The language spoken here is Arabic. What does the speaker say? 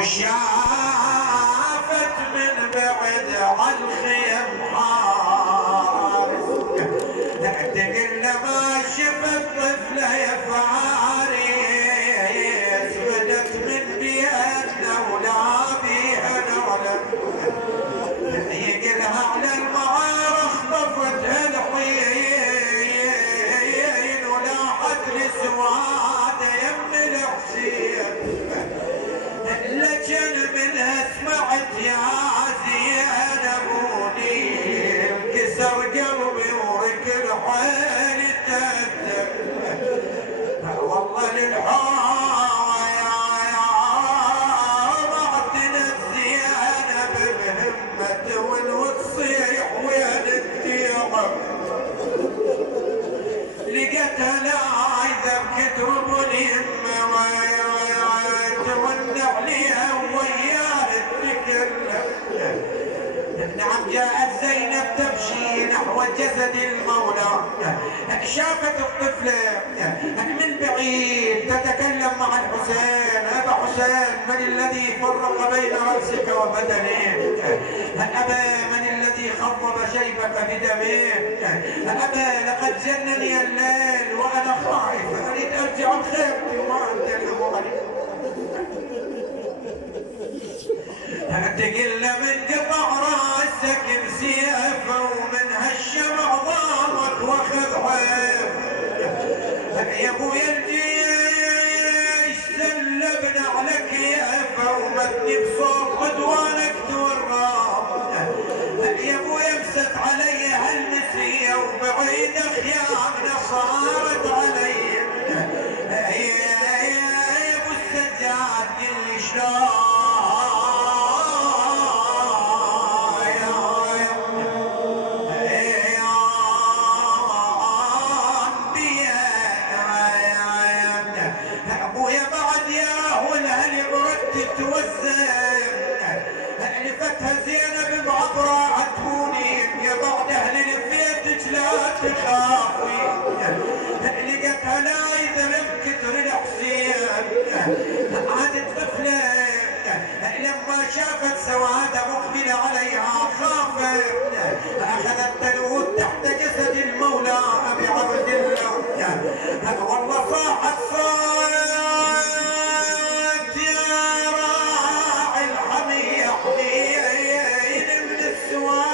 وشافت من بعد عالخيم حارس تقل ما شفت طفله يا فارس بدت من بيتنا ولا بيها نعلم يقلها على المعارف طفتها الحين ولاحت لسواد يم الحسين لجن منها سمعت يا زينب ونيل كسر قلبي وركل حيلي تأثر والله للحارة زينب بهمة وتصيح وين التيمة لقيتها لا إذا بكترب اليمة تولع عليها وياها تتكلم. نعم جاءت زينب تمشي نحو جسد المولى شافت الطفلة من بعيد تتكلم مع الحسين أبا حسين من الذي فرق بين رأسك وبدنك أبا من الذي خضب شيبك بدمه أبا لقد جنني الليل وأنا خائف أريد أرجع بخيرتي وما أنت الأمر تقل من قطع راسك بسيفه ومن هالشمع ضامك واخذ حيف يا ابويا الجيش سلبنا عليك يافه ومتني بصوت عدوانك تورام يا ابويا مسك علي هالنسيه وبعيد خيامنا صارت علي يا ابو السجاد قل لي شلون لفتها زينب بعبرة عتبوني يا بعد اهل البيت لا تخافي لقيتها لا اذا بكتر الحسين عاد الطفله لما شافت سوادة مقبلة عليها خافت اخذت تلوت